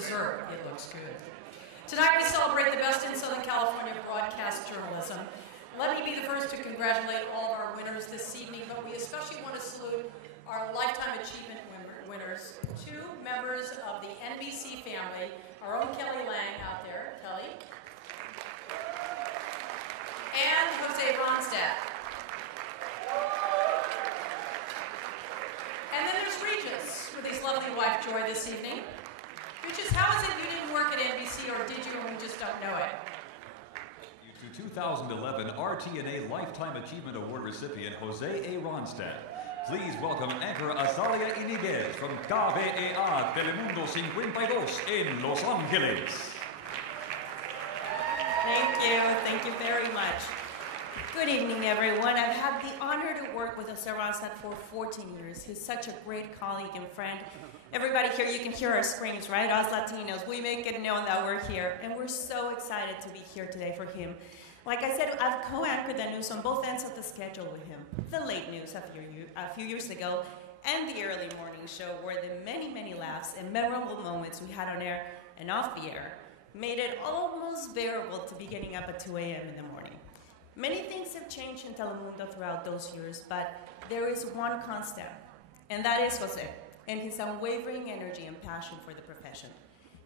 dessert, it looks good. Tonight we celebrate the best in Southern California broadcast journalism. Let me be the first to congratulate all of our winners this evening, but we especially want to salute our Lifetime Achievement winners, two members of the NBC family, our own Kelly Lange out there, Kelly, and José Ronstadt. And then there's Regis with his lovely wife Joy this evening. Regis, how is it you didn't work at NBC, or did you and we just don't know it? To 2011 RTNA Lifetime Achievement Award recipient José A. Ronstadt. Please welcome anchor Azalia Iniguez from KNBC Telemundo 52 in Los Angeles. Thank you very much. Good evening, everyone. I've had the honor to work with José Ronstadt for 14 years. He's such a great colleague and friend. Everybody here, you can hear our screams, right? Us Latinos, we make it known that we're here, and we're so excited to be here today for him. Like I said, I've co-anchored the news on both ends of the schedule with him. The late news a few years ago, and the early morning show, where the many, many laughs and memorable moments we had on air and off the air made it almost bearable to be getting up at 2 a.m. in the morning. Many things have changed in Telemundo throughout those years, but there is one constant, and that is José, and his unwavering energy and passion for the profession.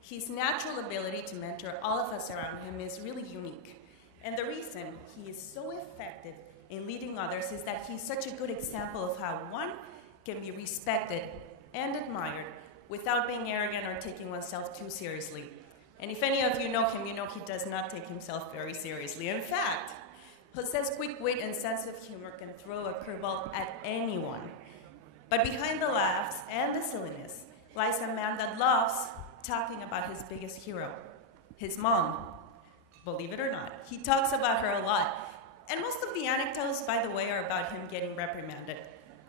His natural ability to mentor all of us around him is really unique. And the reason he is so effective in leading others is that he's such a good example of how one can be respected and admired without being arrogant or taking oneself too seriously. And if any of you know him, you know he does not take himself very seriously. In fact, José's quick wit and sense of humor can throw a curveball at anyone. But behind the laughs and the silliness lies a man that loves talking about his biggest hero, his mom. Believe it or not, he talks about her a lot. And most of the anecdotes, by the way, are about him getting reprimanded.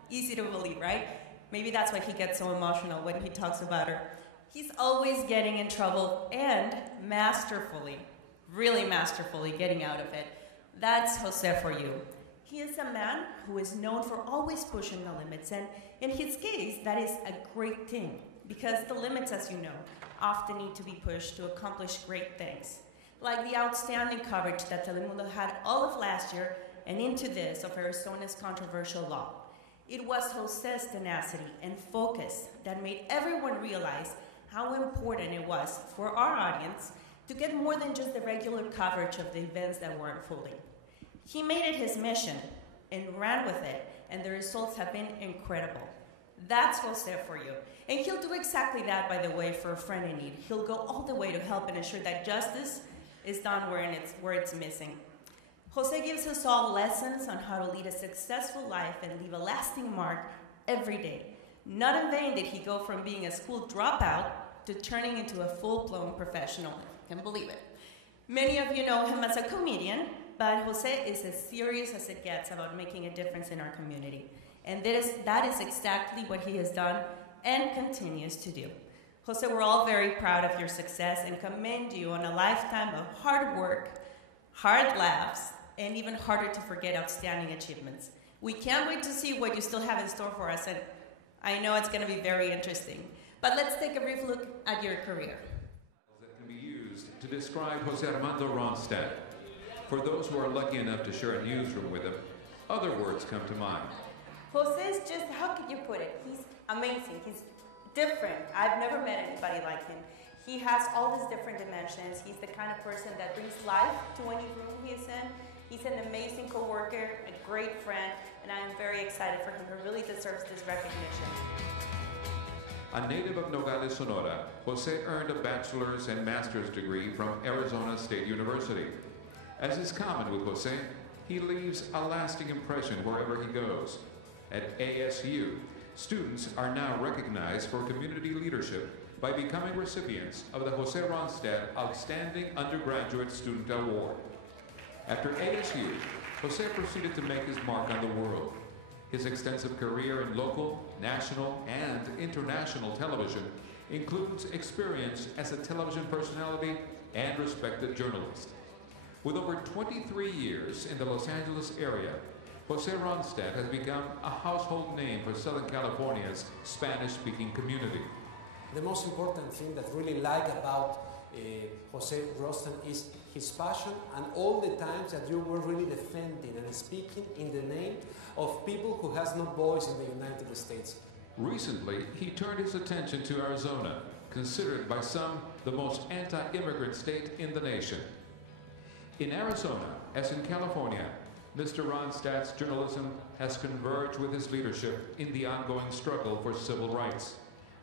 Easy to believe, right? Maybe that's why he gets so emotional when he talks about her. He's always getting in trouble and masterfully, really masterfully getting out of it. That's José for you. He is a man who is known for always pushing the limits, and in his case, that is a great thing, because the limits, as you know, often need to be pushed to accomplish great things, like the outstanding coverage that Telemundo had all of last year and into this of Arizona's controversial law. It was José's tenacity and focus that made everyone realize how important it was for our audience to get more than just the regular coverage of the events that were unfolding. He made it his mission and ran with it, and the results have been incredible. That's José for you. And he'll do exactly that, by the way, for a friend in need. He'll go all the way to help and ensure that justice is done where it's missing. José gives us all lessons on how to lead a successful life and leave a lasting mark every day. Not in vain did he go from being a school dropout to turning into a full-blown professional. Can't believe it. Many of you know him as a comedian, but José is as serious as it gets about making a difference in our community. And that is exactly what he has done and continues to do. José, we're all very proud of your success and commend you on a lifetime of hard work, hard laughs, and even harder to forget outstanding achievements. We can't wait to see what you still have in store for us, and I know it's going to be very interesting. But let's take a brief look at your career. That can be used to describe José Armando Ronstadt. For those who are lucky enough to share a newsroom with him, other words come to mind. José's just, how could you put it? He's amazing. He's different. I've never met anybody like him. He has all these different dimensions. He's the kind of person that brings life to any room he's in. He's an amazing coworker, a great friend, and I'm very excited for him. He really deserves this recognition. A native of Nogales, Sonora, José earned a bachelor's and master's degree from Arizona State University. As is common with José, he leaves a lasting impression wherever he goes. At ASU, students are now recognized for community leadership by becoming recipients of the José Ronstadt Outstanding Undergraduate Student Award. After ASU, José proceeded to make his mark on the world. His extensive career in local, national, and international television includes experience as a television personality and respected journalist. With over 23 years in the Los Angeles area, José Ronstadt has become a household name for Southern California's Spanish-speaking community. the most important thing that I really like about Jose Ronstadt is his passion and all the times that you were really defending and speaking in the name of people who has no voice in the United States. Recently, he turned his attention to Arizona, considered by some the most anti-immigrant state in the nation. In Arizona, as in California, Mr. Ronstadt's journalism has converged with his leadership in the ongoing struggle for civil rights.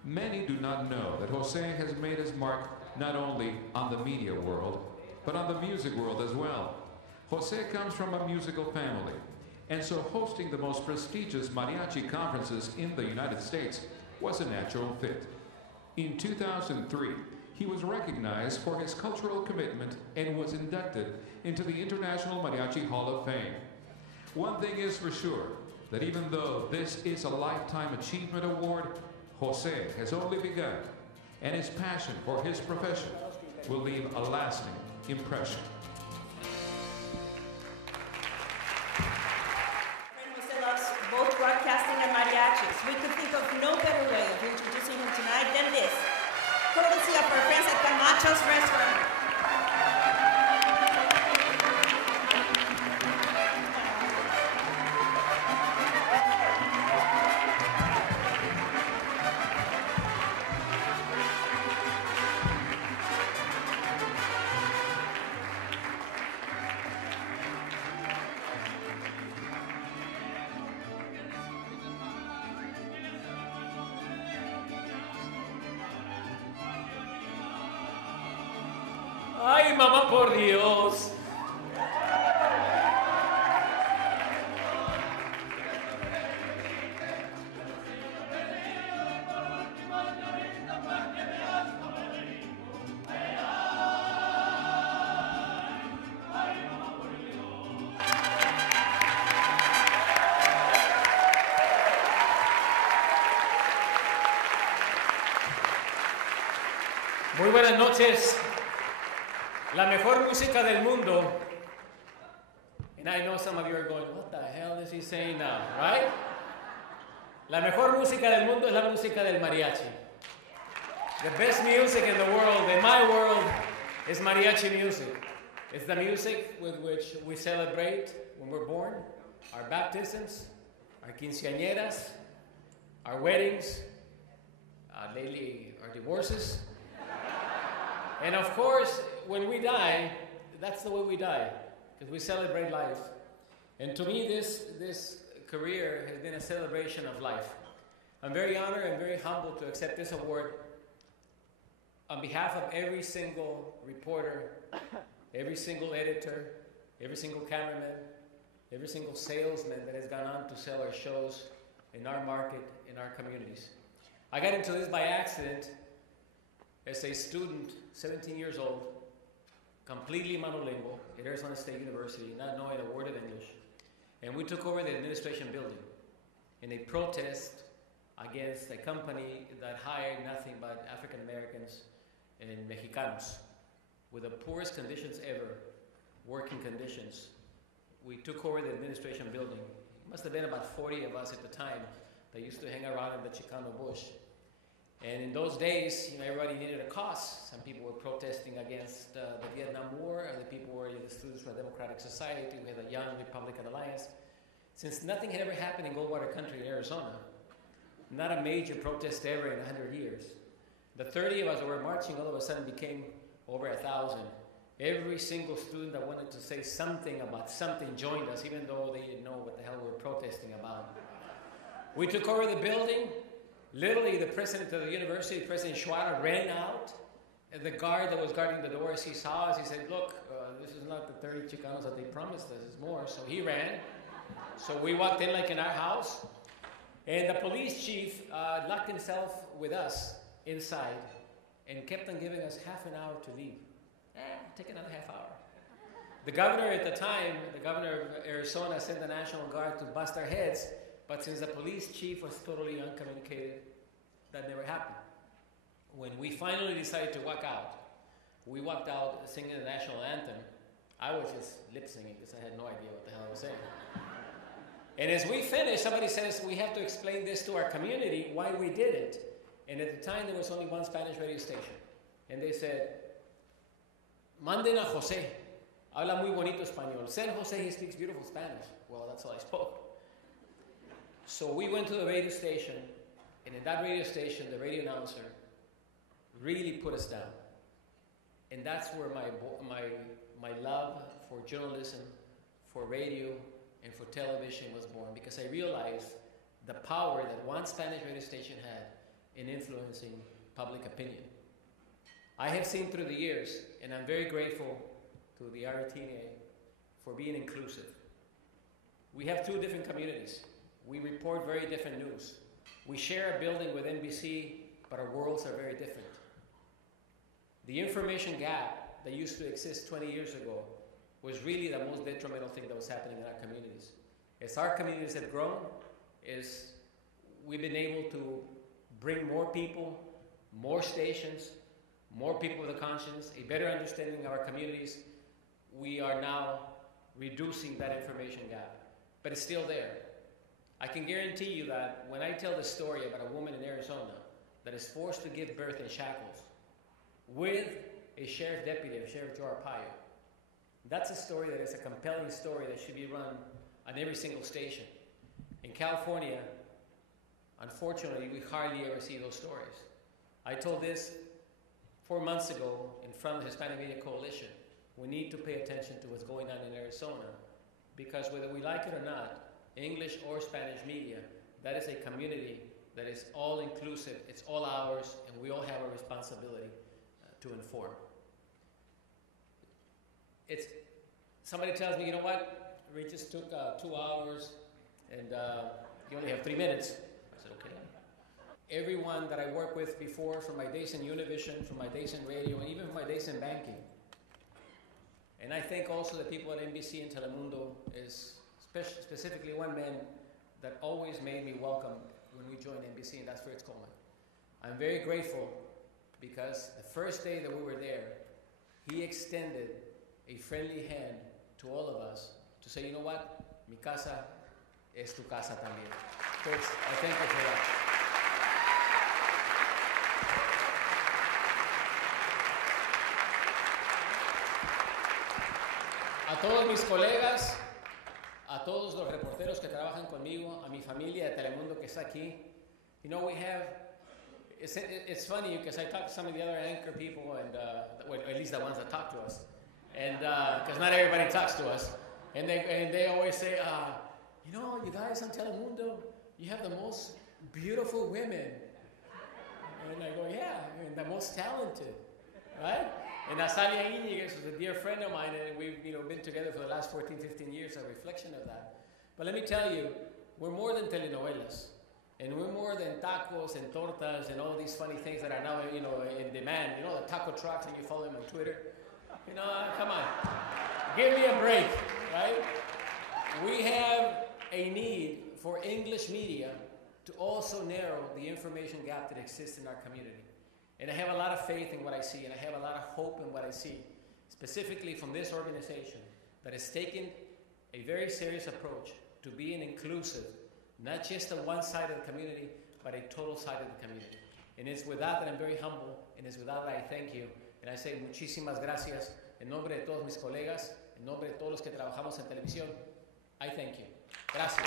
Many do not know that Jose has made his mark not only on the media world, but on the music world as well. Jose comes from a musical family, and so hosting the most prestigious mariachi conferences in the United States was a natural fit. In 2003, he was recognized for his cultural commitment and was inducted into the International Mariachi Hall of Fame. One thing is for sure, that even though this is a Lifetime Achievement Award, Jose has only begun, and his passion for his profession will leave a lasting impression. Jose loves both broadcasting and mariachis. We could think of no better way of introducing him tonight than this. Courtesy of our friends at Camacho's Restaurant. ¡Ay, mamá, por Dios! Muy buenas noches. La mejor música del mundo. And I know some of you are going, what the hell is he saying now, right? La mejor música del mundo es la música del mariachi. The best music in the world, in my world, is mariachi music. It's the music with which we celebrate when we're born, our baptisms, our quinceañeras, our weddings, lately our divorces. And of course, when we die, that's the way we die, because we celebrate life. And to me, this career has been a celebration of life. I'm very honored and very humbled to accept this award on behalf of every single reporter, every single editor, every single cameraman, every single salesman that has gone on to sell our shows in our market, in our communities. I got into this by accident as a student, 17 years old, completely monolingual at Arizona State University, not knowing a word of English. And we took over the administration building in a protest against a company that hired nothing but African Americans and Mexicanos with the poorest conditions ever, working conditions. We took over the administration building. It must have been about 40 of us at the time that used to hang around in the Chicano bush. And in those days, everybody needed a cause. Some people were protesting against the Vietnam War. Other people were the Students for a Democratic Society. We had a Young Republican Alliance. Since nothing had ever happened in Goldwater Country in Arizona, not a major protest ever in 100 years, the 30 of us that were marching all of a sudden became over 1,000. Every single student that wanted to say something about something joined us, even though they didn't know what the hell we were protesting about. We took over the building. Literally, the president of the university, President Schwara, ran out. And the guard that was guarding the doors, he saw us. He said, look, this is not the 30 Chicanos that they promised us. It's more. So he ran. So we walked in like in our house. And the police chief locked himself with us inside and kept on giving us half an hour to leave. Take another half hour. The governor at the time, the governor of Arizona, sent the National Guard to bust our heads. But since the police chief was totally uncommunicated, that never happened. When we finally decided to walk out, we walked out singing the national anthem. I was just lip singing because I had no idea what the hell I was saying. And as we finished, somebody says, we have to explain this to our community, why we did it. And at the time, there was only one Spanish radio station. And they said, manden a José. Habla muy bonito español. Send José, he speaks beautiful Spanish. Well, that's all I spoke. So we went to the radio station, and in that radio station, the radio announcer really put us down. And that's where my love for journalism, for radio, and for television was born, because I realized the power that one Spanish radio station had in influencing public opinion. I have seen through the years, and I'm very grateful to the RTNA for being inclusive. We have two different communities. We report very different news. We share a building with NBC, but our worlds are very different. The information gap that used to exist 20 years ago was really the most detrimental thing that was happening in our communities. As our communities have grown, we've been able to bring more people, more stations, more people with a conscience, a better understanding of our communities. We are now reducing that information gap, but it's still there. I can guarantee you that when I tell the story about a woman in Arizona that is forced to give birth in shackles with a sheriff deputy, Sheriff Joe Arpaio, that's a story that is a compelling story that should be run on every single station. In California, unfortunately, we hardly ever see those stories. I told this 4 months ago in front of the Hispanic Media Coalition. We need to pay attention to what's going on in Arizona, because whether we like it or not, English or Spanish media, that is a community that is all inclusive, it's all ours, and we all have a responsibility to inform. Somebody tells me, you know what, Regis took 2 hours and you only have 3 minutes. I said, okay. Everyone that I worked with before, from my days in Univision, from my days in radio, and even from my days in banking. And I think also the people at NBC and Telemundo, is specifically one man that always made me welcome when we joined NBC, and that's Fritz Coleman. I'm very grateful because the first day that we were there, he extended a friendly hand to all of us to say, you know what, mi casa es tu casa también. Fritz, I thank you for that. A todos mis colegas, a todos los reporteros que trabajan conmigo, a mi familia de Telemundo que está aquí. You know, it's funny because I talk to some of the other anchor people, and well, at least the ones that talk to us, and because not everybody talks to us, and they always say, you know, you guys on Telemundo, you have the most beautiful women. And I go, yeah, and the most talented, right? And Azalia Iñiguez was a dear friend of mine, and we've been together for the last 14, 15 years, a reflection of that. But let me tell you, we're more than telenovelas, and we're more than tacos and tortas and all these funny things that are now in demand. You know, the taco trucks, and you follow them on Twitter. You know, come on, give me a break, right? We have a need for English media to also narrow the information gap that exists in our community. And I have a lot of faith in what I see, and I have a lot of hope in what I see, specifically from this organization that has taken a very serious approach to being inclusive, not just on one side of the community, but a total side of the community. And it's with that I'm very humble, and it's with that I thank you. And I say muchísimas gracias en nombre de todos mis colegas, en nombre de todos los que trabajamos en televisión. I thank you. Gracias.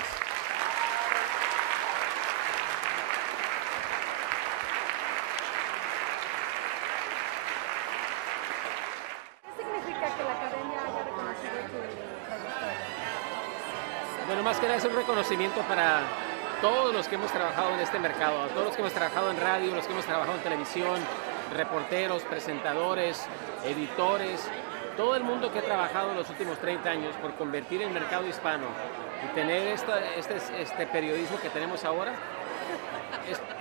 Bueno, más que nada es un reconocimiento para todos los que hemos trabajado en este mercado, a todos los que hemos trabajado en radio, los que hemos trabajado en televisión, reporteros, presentadores, editores, todo el mundo que ha trabajado en los últimos 30 años por convertir el mercado hispano y tener este periodismo que tenemos ahora,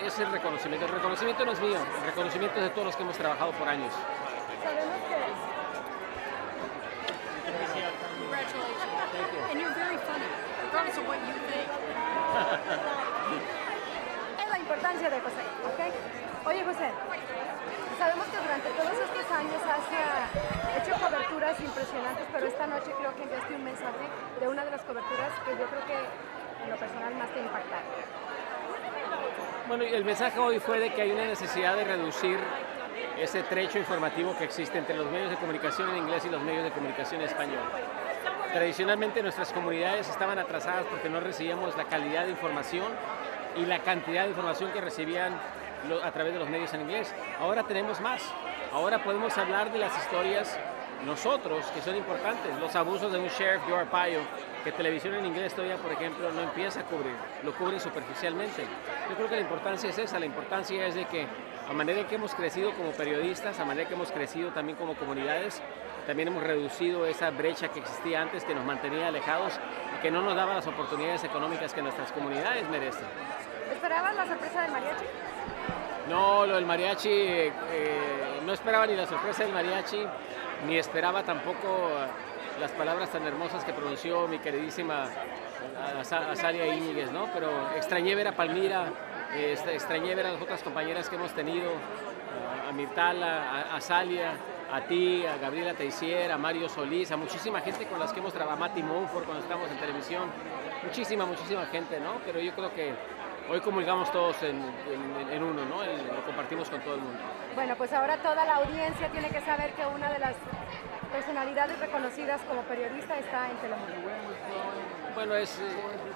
es el reconocimiento. El reconocimiento no es mío, el reconocimiento es de todos los que hemos trabajado por años. Sabemos que... Congratulations. Thank you. And you're very funny, regardless of what you think. Es la importancia de José, ¿ok? Oye, José, sabemos que durante todos estos años has hecho coberturas impresionantes, pero esta noche creo que enviaste un mensaje de una de las coberturas que yo creo que en lo personal más te impactaron. Bueno, el mensaje hoy fue de que hay una necesidad de reducir ese trecho informativo que existe entre los medios de comunicación en inglés y los medios de comunicación en español. Tradicionalmente nuestras comunidades estaban atrasadas porque no recibíamos la calidad de información y la cantidad de información que recibían a través de los medios en inglés. Ahora tenemos más. Ahora podemos hablar de las historias nosotros, que son importantes. Los abusos de un sheriff de Arpaio, que televisión en inglés todavía, por ejemplo, no empieza a cubrir, lo cubre superficialmente. Yo creo que la importancia es esa, la importancia es de que a manera que hemos crecido como periodistas, a manera que hemos crecido también como comunidades, también hemos reducido esa brecha que existía antes, que nos mantenía alejados y que no nos daba las oportunidades económicas que nuestras comunidades merecen. ¿Esperabas la sorpresa del mariachi? No, lo del mariachi, no esperaba ni la sorpresa del mariachi, ni esperaba tampoco las palabras tan hermosas que pronunció mi queridísima Azalia Íñiguez, ¿no? Pero extrañé ver a Palmira, extrañé ver a las otras compañeras que hemos tenido, a Mirtala, a Azalia, a ti, a Gabriela Teixier, a Mario Solís, a muchísima gente con las que hemos trabajado, a Mati Monfort cuando estamos en televisión, muchísima gente, ¿no? Pero yo creo que hoy comulgamos todos en uno, ¿no? Lo compartimos con todo el mundo. Bueno, pues ahora toda la audiencia tiene que saber que una de las personalidades reconocidas como periodista está en Telemundo. Bueno, es,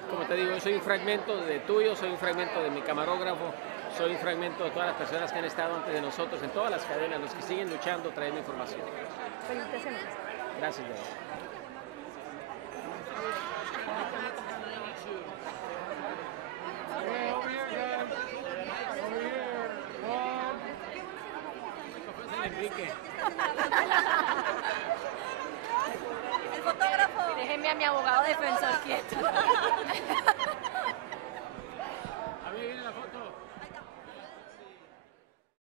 como te digo, yo soy un fragmento de tuyo, soy un fragmento de mi camarógrafo, soy un fragmento de todas las personas que han estado antes de nosotros, en todas las cadenas, los que siguen luchando, trayendo información. Felicitaciones. Gracias, Leo. Enrique. El fotógrafo. Déjenme a mi abogado defensor quieto.